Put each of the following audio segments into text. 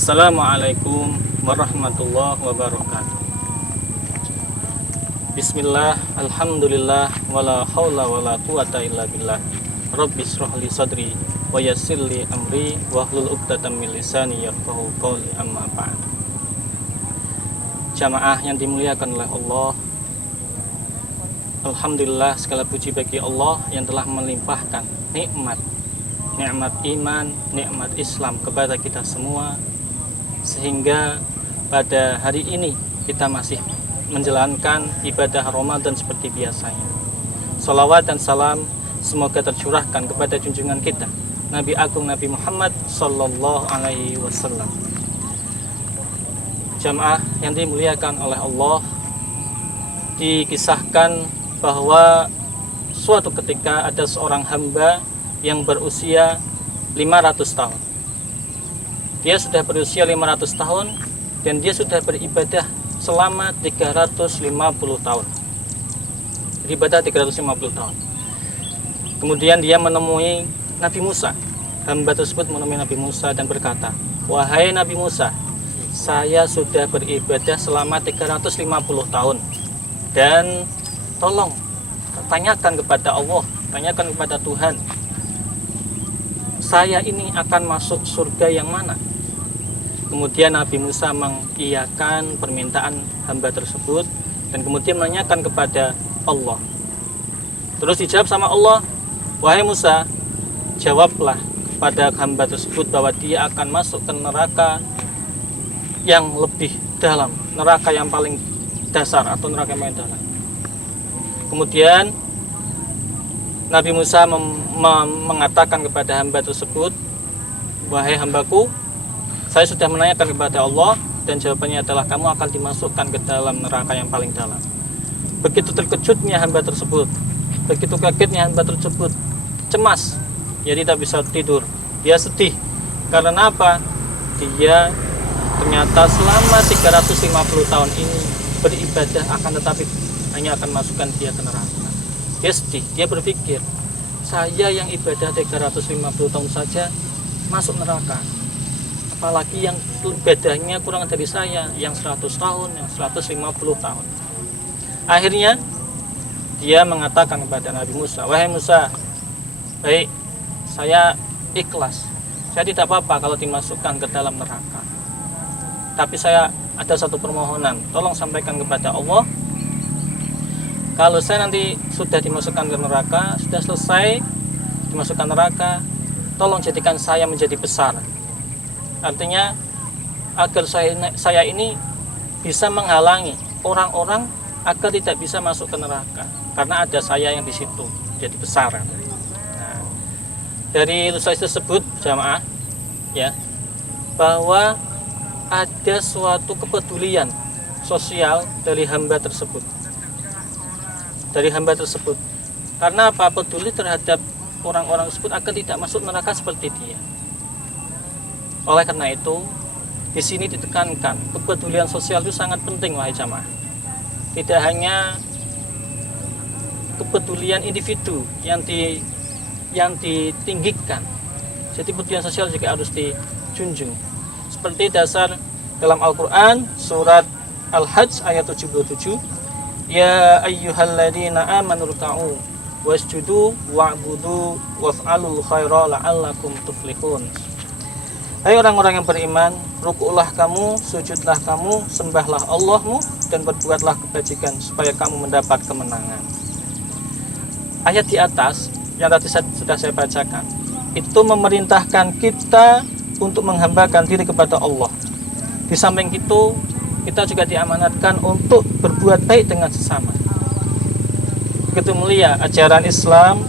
Assalamualaikum warahmatullahi wabarakatuh. Bismillah, alhamdulillah, wala hawla wala quwata illa billah. Rabbi shrah li sadri wa yassir li amri wahlul 'uqdatam min lisani yafqahu qawli, amma ba'd. Jamaah yang dimuliakan oleh Allah, alhamdulillah, segala puji bagi Allah yang telah melimpahkan nikmat iman, nikmat Islam kepada kita semua, sehingga pada hari ini kita masih menjalankan ibadah Ramadan seperti biasanya. Salawat dan salam semoga tercurahkan kepada junjungan kita Nabi Agung Nabi Muhammad Sallallahu Alaihi Wasallam. Jamaah yang dimuliakan oleh Allah, dikisahkan bahwa suatu ketika ada seorang hamba yang berusia 500 tahun. Dia sudah berusia 500 tahun dan dia sudah beribadah selama 350 tahun. Beribadah 350 tahun. Kemudian dia menemui Nabi Musa. Hamba tersebut menemui Nabi Musa dan berkata, "Wahai Nabi Musa, saya sudah beribadah selama 350 tahun. Dan tolong tanyakan kepada Allah, tanyakan kepada Tuhan, saya ini akan masuk surga yang mana?" Kemudian Nabi Musa mengiyakan permintaan hamba tersebut dan kemudian menanyakan kepada Allah. Terus dijawab sama Allah, "Wahai Musa, jawablah kepada hamba tersebut bahwa dia akan masuk ke neraka yang lebih dalam, neraka yang paling dasar atau neraka yang paling dalam." Kemudian Nabi Musa mengatakan kepada hamba tersebut, "Wahai hambaku, saya sudah menanyakan kepada Allah dan jawabannya adalah kamu akan dimasukkan ke dalam neraka yang paling dalam." Begitu terkejutnya hamba tersebut, begitu kagetnya hamba tersebut, cemas, dia tidak bisa tidur, dia sedih. Karena apa? Dia ternyata selama 350 tahun ini beribadah, akan tetapi hanya akan masukkan dia ke neraka. Dia sedih, dia berpikir, saya yang ibadah 350 tahun saja masuk neraka, apalagi yang ibadahnya kurang dari saya, yang 100 tahun, yang 150 tahun. Akhirnya dia mengatakan kepada Nabi Musa, "Wahai Musa, baik, saya ikhlas, saya tidak apa-apa kalau dimasukkan ke dalam neraka, tapi saya ada satu permohonan, tolong sampaikan kepada Allah, kalau saya nanti sudah dimasukkan ke neraka, sudah selesai dimasukkan neraka, tolong jadikan saya menjadi besar." Artinya agar saya ini bisa menghalangi orang-orang agar tidak bisa masuk ke neraka, karena ada saya yang di situ jadi besar. Nah, dari ilustrasi tersebut, jamaah, ya, bahwa ada suatu kepedulian sosial dari hamba tersebut. Karena apa? Peduli terhadap orang-orang tersebut agar tidak masuk neraka seperti dia. Oleh karena itu, di sini ditekankan kepedulian sosial itu sangat penting, wahai jamaah. Tidak hanya kepedulian individu yang ditinggikan, jadi kepedulian sosial juga harus dijunjung. Seperti dasar dalam Al-Quran surat Al-Hajj ayat 77, "Ya ayyuhalladzina amanu ruk'u wasjudu wa'budu waf'alul khaira la'allakum tuflihun." Hai orang-orang yang beriman, rukuklah kamu, sujudlah kamu, sembahlah Allahmu, dan berbuatlah kebajikan supaya kamu mendapat kemenangan. Ayat di atas yang tadi sudah saya bacakan, itu memerintahkan kita untuk menghambakan diri kepada Allah. Di samping itu, kita juga diamanatkan untuk berbuat baik dengan sesama. Begitu mulia ajaran Islam,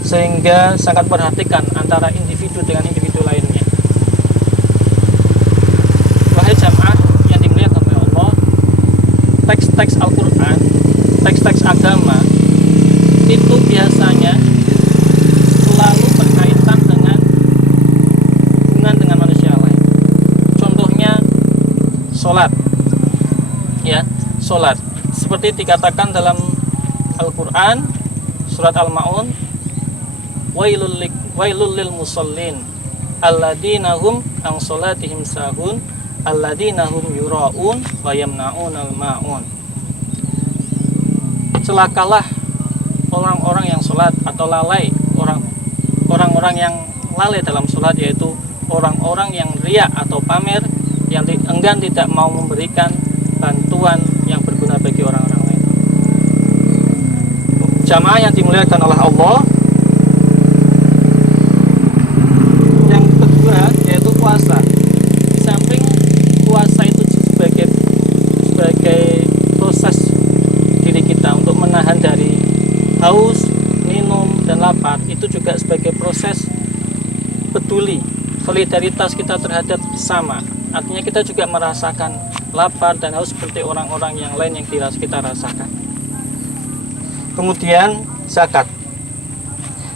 sehingga sangat perhatikan antara individu dengan individu lainnya. Wahai jamaah yang dimuliakan oleh Allah, teks-teks Al-Quran, teks-teks agama itu biasanya selalu berkaitan dengan hubungan dengan manusia lain. Contohnya sholat, ya, sholat. Seperti dikatakan dalam Al-Quran surat Al-Ma'un, wailul lil musallin, alladzina hum an sholatihim sahun alladzina hum yura'un wa yamna'unal ma'un. Celakalah orang-orang yang sholat atau lalai, orang-orang yang lalai dalam sholat, yaitu orang-orang yang riya atau pamer, yang enggan tidak mau memberikan bantuan yang berguna bagi orang-orang lain. Jamaah yang dimuliakan oleh Allah, yang kedua yaitu puasa. Di samping puasa itu sebagai proses diri kita untuk menahan dari haus, minum, dan lapar, itu juga sebagai proses peduli, solidaritas kita terhadap sesama. Artinya kita juga merasakan lapar dan haus seperti orang-orang yang lain yang kita rasakan. Kemudian zakat.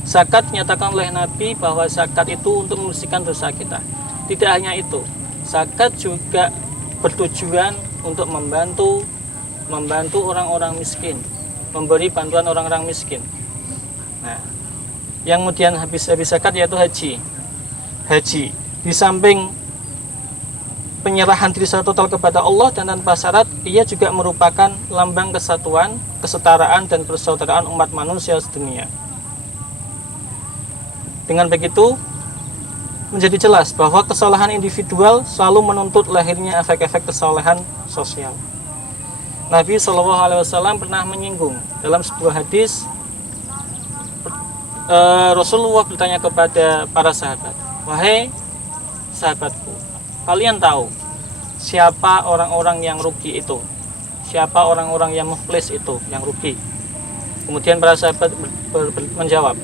Zakat dinyatakan oleh Nabi bahwa zakat itu untuk membersihkan dosa kita. Tidak hanya itu, zakat juga bertujuan untuk membantu orang-orang miskin, memberi bantuan orang-orang miskin. Nah, yang kemudian habis zakat yaitu haji. Haji di samping penyerahan diri secara total kepada Allah dan tanpa syarat, ia juga merupakan lambang kesatuan, kesetaraan, dan persaudaraan umat manusia sedunia. Dengan begitu, menjadi jelas bahwa kesalahan individual selalu menuntut lahirnya efek-efek kesalahan sosial. Nabi SAW pernah menyinggung dalam sebuah hadis, Rasulullah bertanya kepada para sahabat, "Wahai sahabatku, kalian tahu siapa orang-orang yang rugi itu? Siapa orang-orang yang muflis itu, yang rugi?" Kemudian para sahabat menjawab,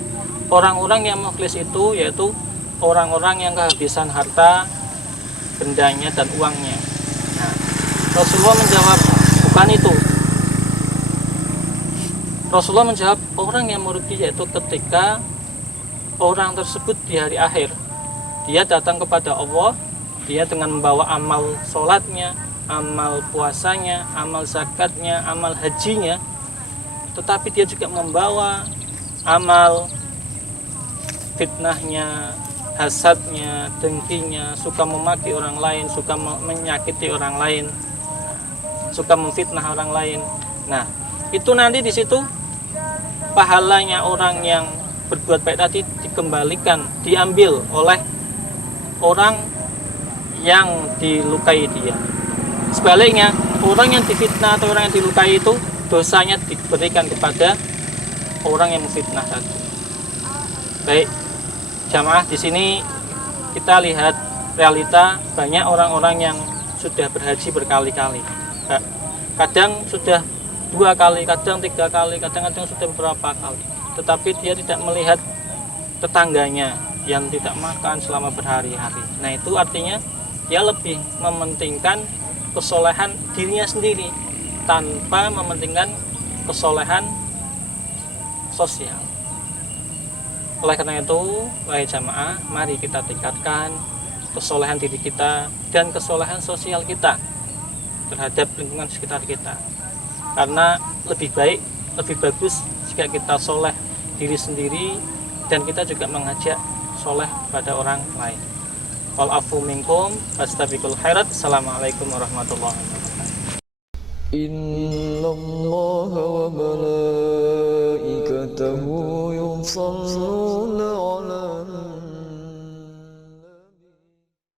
orang-orang yang muflis itu yaitu orang-orang yang kehabisan harta, bendanya, dan uangnya. Nah, Rasulullah menjawab, bukan itu. Rasulullah menjawab, orang yang merugi yaitu ketika orang tersebut di hari akhir, dia datang kepada Allah, dia dengan membawa amal sholatnya, amal puasanya, amal zakatnya, amal hajinya, tetapi dia juga membawa amal fitnahnya, hasadnya, dengkinya, suka memaki orang lain, suka menyakiti orang lain, suka memfitnah orang lain. Nah, itu nanti di situ pahalanya orang yang berbuat baik tadi dikembalikan, diambil oleh orang yang dilukai dia. Sebaliknya, orang yang difitnah atau orang yang dilukai itu dosanya diberikan kepada orang yang memfitnah tadi. Baik, jamaah, di sini kita lihat realita banyak orang-orang yang sudah berhaji berkali-kali. Kadang sudah 2 kali, kadang 3 kali, kadang-kadang sudah beberapa kali. Tetapi dia tidak melihat tetangganya yang tidak makan selama berhari-hari. Nah, itu artinya dia lebih mementingkan kesolehan dirinya sendiri tanpa mementingkan kesolehan sosial. Oleh karena itu, wahai jamaah, mari kita tingkatkan kesolehan diri kita dan kesolehan sosial kita terhadap lingkungan sekitar kita. Karena lebih baik, lebih bagus jika kita soleh diri sendiri dan kita juga mengajak soleh pada orang lain. Wal afu minkum fastabiqul khairat. Assalamualaikum warahmatullahi wabarakatuh. Innallaha wa malaikatahu yusalluna